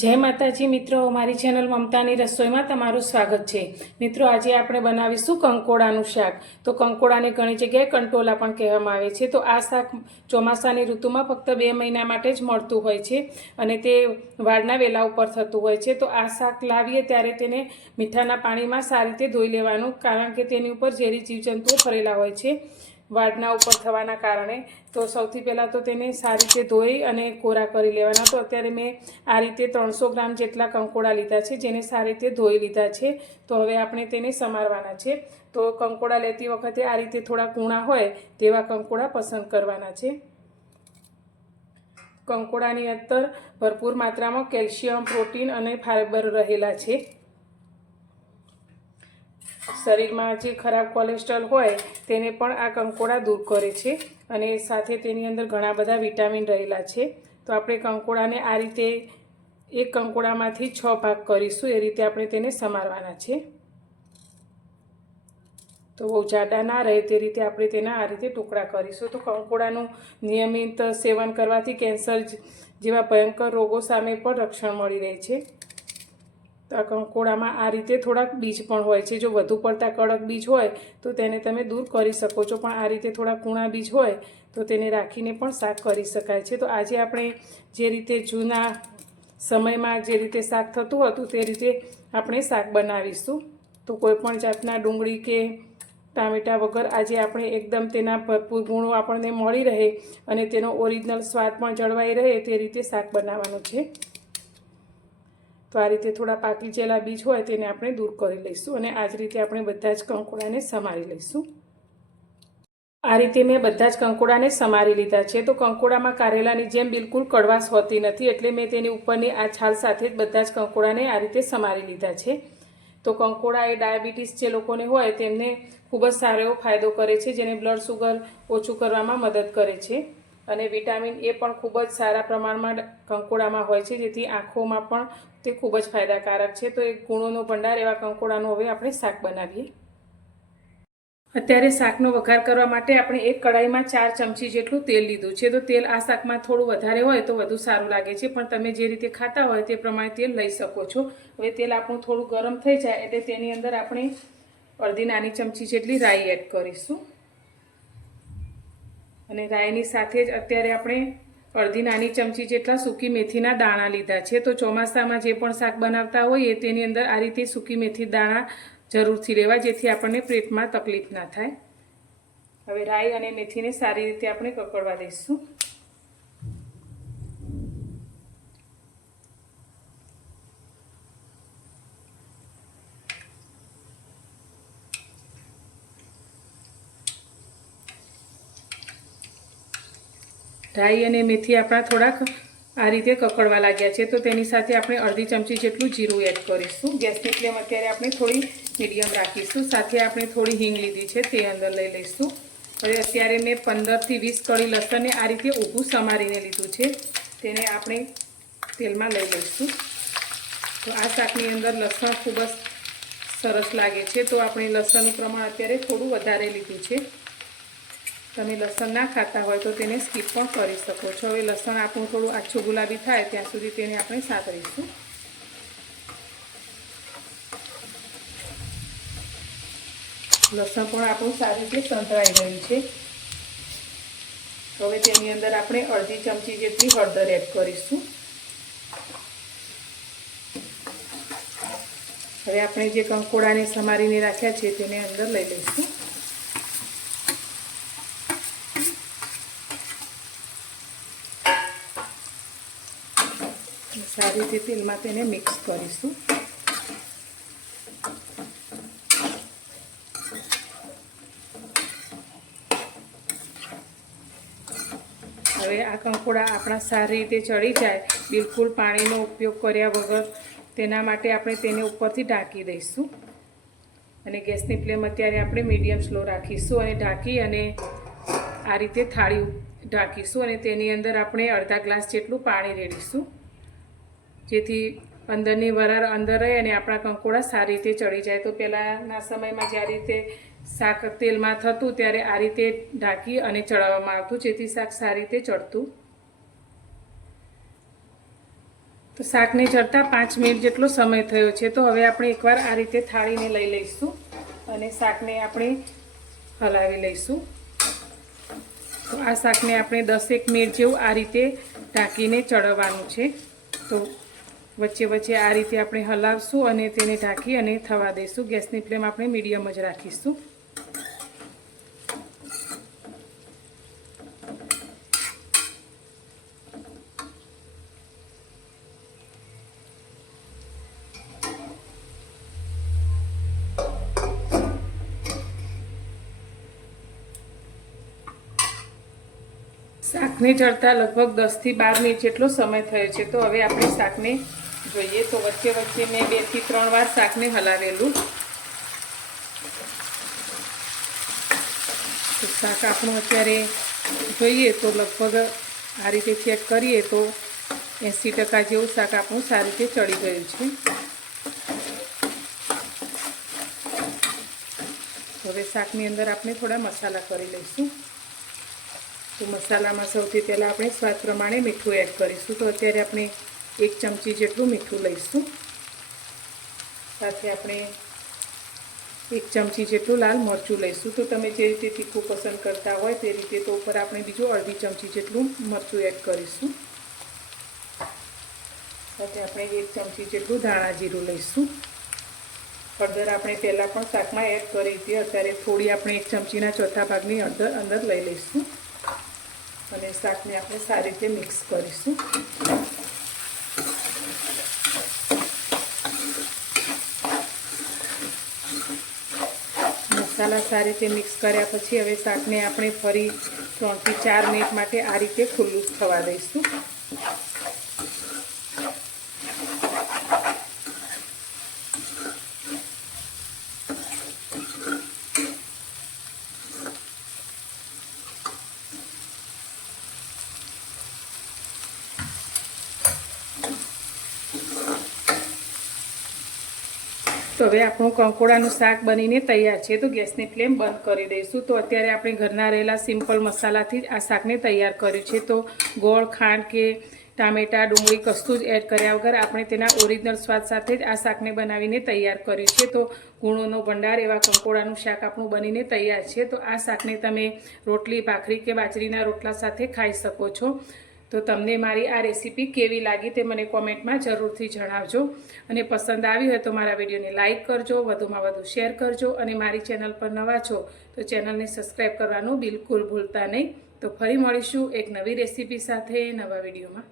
જય માતાજી મિત્રો, મારી ચેનલ મમતાની રસોઈમાં તમારું સ્વાગત છે. મિત્રો, આજે આપણે બનાવીશું કંકોડાનું શાક. તો કંકોડાને ઘણી જગ્યાએ કંટોલા પણ કહેવામાં આવે છે. તો આ શાક ચોમાસાની ઋતુમાં ફક્ત બે મહિના માટે જ મળતું હોય છે અને તે વાળના વેલા ઉપર થતું હોય છે. તો આ શાક લાવીએ ત્યારે તેને મીઠાના પાણીમાં સારી રીતે ધોઈ લેવાનું, કારણ કે તેની ઉપર ઝેરી જીવજંતુઓ ફરેલા હોય છે. વાળના ઉપર થવાના કારણે. તો સૌથી પહેલાં તો તેને સારી રીતે ધોઈ અને કોરા કરી લેવાના. તો અત્યારે મેં આ રીતે ત્રણસો ગ્રામ જેટલા કંકોડા લીધા છે, જેને સારી રીતે ધોઈ લીધા છે. તો હવે આપણે તેને સમારવાના છે. તો કંકોડા લેતી વખતે આ રીતે થોડા કૂણા હોય તેવા કંકોડા પસંદ કરવાના છે. કંકોડાની અંદર ભરપૂર માત્રામાં કેલ્શિયમ, પ્રોટીન અને ફાઇબર રહેલા છે. શરીરમાં જે ખરાબ કોલેસ્ટ્રોલ હોય, તેને પણ આ કંકોડા દૂર કરે છે અને સાથે તેની અંદર ઘણા બધા વિટામિન રહેલા છે. તો આપણે કંકોડાને આ રીતે એક કંકોડામાંથી છ ભાગ કરીશું, એ રીતે આપણે તેને સમારવાના છે. તો બહુ જાડા ના રહે તે રીતે આપણે તેના આ રીતે ટુકડા કરીશું. તો કંકોડાનું નિયમિત સેવન કરવાથી કેન્સર જેવા ભયંકર રોગો સામે પણ રક્ષણ મળી રહે છે. તો આ કંકોડામાં આ રીતે થોડાક બીજ પણ હોય છે. જો વધુ પડતા કડક બીજ હોય, તો તેને તમે દૂર કરી શકો છો. પણ આ રીતે થોડા કૂણા બીજ હોય, તો તેને રાખીને પણ શાક કરી શકાય છે. તો આજે આપણે જે રીતે જૂના સમયમાં જે રીતે શાક થતું હતું, તે રીતે આપણે શાક બનાવીશું. તો કોઈપણ જાતના ડુંગળી કે ટામેટા વગર આજે આપણે એકદમ તેના ભરપૂર ગુણો આપણને મળી રહે અને તેનો ઓરિજિનલ સ્વાદ પણ જળવાઈ રહે તે રીતે શાક બનાવવાનું છે. તો આ રીતે થોડા પાકી જેલા બીજ હોય તેને આપણે દૂર કરી લઈશું અને આ જ રીતે આપણે બધા જ કંકોડાને સમારી લઈશું. આ રીતે મેં બધા જ કંકોડાને સમારી લીધા છે. તો કંકોડામાં કારેલાની જેમ બિલકુલ કડવાશ હોતી નથી એટલે મેં તેની ઉપરની આ છાલ સાથે જ બધા જ કંકોડાને આ રીતે સમારી લીધા છે. તો કંકોડા એ ડાયાબિટીસ જે લોકોને હોય તેમને ખૂબ જ સારો એવો ફાયદો કરે છે, જેને બ્લડ સુગર ઓછું કરવામાં મદદ કરે છે. અને વિટામિન એ પણ ખૂબ જ સારા પ્રમાણમાં કંકોડામાં હોય છે, જેથી આંખોમાં પણ તે ખૂબ જ ફાયદાકારક છે. તો એક ગુણોનો ભંડાર એવા કંકોડાનો હવે આપણે શાક બનાવીએ. અત્યારે શાકનો વઘાર કરવા માટે આપણે એક કડાઈમાં ચાર ચમચી જેટલું તેલ લીધું છે. તો તેલ આ શાકમાં થોડું વધારે હોય તો વધુ સારું લાગે છે, પણ તમે જે રીતે ખાતા હોય તે પ્રમાણે તેલ લઈ શકો છો. હવે તેલ આપણું થોડું ગરમ થઈ જાય એટલે તેની અંદર આપણે અડધી નાની ચમચી જેટલી રાઈ એડ કરીશું. અને રાઈની સાથે જ અત્યારે આપણે અડધી નાની ચમચી જેટલા સૂકી મેથીના દાણા લીધા છે. તો ચોમાસામાં જે પણ શાક બનાવતા હોઈએ તેની અંદર આ રીતે સૂકી મેથી દાણા જરૂરથી લેવા જેથી આપણને પેટમાં તકલીફ ના થાય. હવે રાઈ અને મેથીને સારી રીતે આપણે કકડવા દઈશું. રાઈ અને મેથી આપણા થોડાક આ રીતે કકડવા લાગ્યા છે. તો તેની સાથે આપણે અડધી ચમચી જેટલું જીરું એડ કરીશું. ગેસની ફ્લેમ અત્યારે આપણે થોડી મીડિયમ રાખીશું. સાથે આપણે થોડી હિંગ લીધી છે, તે અંદર લઈ લઈશું. હવે અત્યારે મેં પંદરથી વીસ કળી લસણને આ રીતે ઊભું સમારીને લીધું છે. તેને આપણે તેલમાં લઈ લઈશું. તો આ શાકની અંદર લસણ ખૂબ જ સરસ લાગે છે. તો આપણે લસણનું પ્રમાણ અત્યારે થોડું વધારે લીધું છે. તમે લસણ ના ખાતા હોય તો તેને સ્કીપ પણ કરી શકો છો. હવે લસણ આપણું થોડું આછું ગુલાબી થાય ત્યાં સુધી તેને આપણે સાતરીશું. લસણ પણ આપણું સારી રીતે સંતળાઈ ગયું છે. હવે તેની અંદર આપણે અડધી ચમચી જેટલી હળદર એડ કરીશું. હવે આપણે જે કંકોડાને સમારીને રાખ્યા છે તેને અંદર લઈ લઈશું. સારી રીતે તેલમાં તેને મિક્સ કરીશું. હવે આ કંકોડા આપણા સારી રીતે ચડી જાય, બિલકુલ પાણીનો ઉપયોગ કર્યા વગર તેના માટે આપણે તેને ઉપરથી ઢાંકી દઈશું. અને ગેસની ફ્લેમ અત્યારે આપણે મીડિયમ સ્લો રાખીશું અને ઢાંકી અને આ રીતે થાળી ઢાંકીશું અને તેની અંદર આપણે અડધા ગ્લાસ જેટલું પાણી રેડીશું. જેથી અંદરની વરાળ અંદર રહે અને આપણા કંકોડા સારી રીતે ચડી જાય. તો પહેલાંના સમયમાં જ્યારે રીતે શાક તેલમાં થતું ત્યારે આ રીતે ઢાંકી અને ચડાવવામાં આવતું, જેથી શાક સારી રીતે ચડતું. તો શાકને ચડતા પાંચ મિનિટ જેટલો સમય થયો છે. તો હવે આપણે એકવાર આ રીતે થાળીને લઈ લઈશું અને શાકને આપણે હલાવી લઈશું. તો આ શાકને આપણે દસેક મિનિટ જેવું આ રીતે ઢાંકીને ચડવવાનું છે. તો વચ્ચે વચ્ચે આ રીતે આપણે હલાવશું અને તેને ઢાંકી અને થવા દઈશું. ગેસની ફ્લેમ આપણે મીડિયમ જ રાખીશું. શાકને ચડતા લગભગ દસથી બાર મિનિટ જેટલો સમય થયો છે. તો હવે આપણે શાકને જોઈએ તો વચ્ચે વચ્ચે મેં બેથી ત્રણ વાર શાકને હલાવેલું. શાક આપણું અત્યારે જોઈએ તો લગભગ આ રીતે ચેક કરીએ તો એંસી ટકા જેવું શાક આપણું સારી રીતે ચડી ગયું છે. હવે શાકની અંદર આપણે થોડા મસાલા કરી લઈશું. તો મસાલામાં સૌથી પહેલાં આપણે સ્વાદ પ્રમાણે મીઠું એડ કરીશું. તો અત્યારે આપણે એક ચમચી જેટલું મીઠું લઈશું. સાથે આપણે એક ચમચી જેટલું લાલ મરચું લઈશું. તો તમે જે રીતે તીખું પસંદ કરતા હોય તે રીતે તો ઉપર આપણે બીજું અડધી ચમચી જેટલું મરચું એડ કરીશું. સાથે આપણે એક ચમચી જેટલું ધાણા જીરું લઈશું. હળદર આપણે પહેલાં પણ શાકમાં એડ કરી હતી. અત્યારે થોડી આપણે એક ચમચીના ચોથા ભાગની હળદર અંદર લઈ લઈશું. અને શાકને આપણે સારી રીતે મિક્સ કરીશું. મસાલા સારી રીતે મિક્સ કર્યા પછી હવે શાકને આપણે ફરી ત્રણથી ચાર મિનિટ માટે આ રીતે ખુલ્લું થવા દઈશું. તો હવે આપણું કંકોડાનું શાક બનીને તૈયાર છે. તો ગેસની ફ્લેમ બંધ કરી દઈશું. તો અત્યારે આપણે ઘરના રહેલા સિમ્પલ મસાલાથી જ આ શાકને તૈયાર કર્યું છે. તો ગોળ, ખાંડ કે ટામેટાં, ડુંગળી કશું જ એડ કર્યા વગર આપણે તેના ઓરિજિનલ સ્વાદ સાથે જ આ શાકને બનાવીને તૈયાર કર્યું છે. તો ગુણોનો ભંડાર એવા કંકોડાનું શાક આપણું બનીને તૈયાર છે. તો આ શાકને તમે રોટલી, ભાખરી કે બાજરીના રોટલા સાથે ખાઈ શકો છો. તો તમને મારી આ રેસીપી કેવી લાગી તે મને કોમેન્ટમાં જરૂરથી જણાવજો. અને પસંદ આવી હોય તો મારા વિડીયોને લાઇક કરજો, વધુમાં વધુ શેર કરજો અને મારી ચેનલ પર નવા છો તો ચેનલને સબસ્ક્રાઈબ કરવાનું બિલકુલ ભૂલતા નહીં. તો ફરી મળીશું એક નવી રેસીપી સાથે નવા વિડીયોમાં.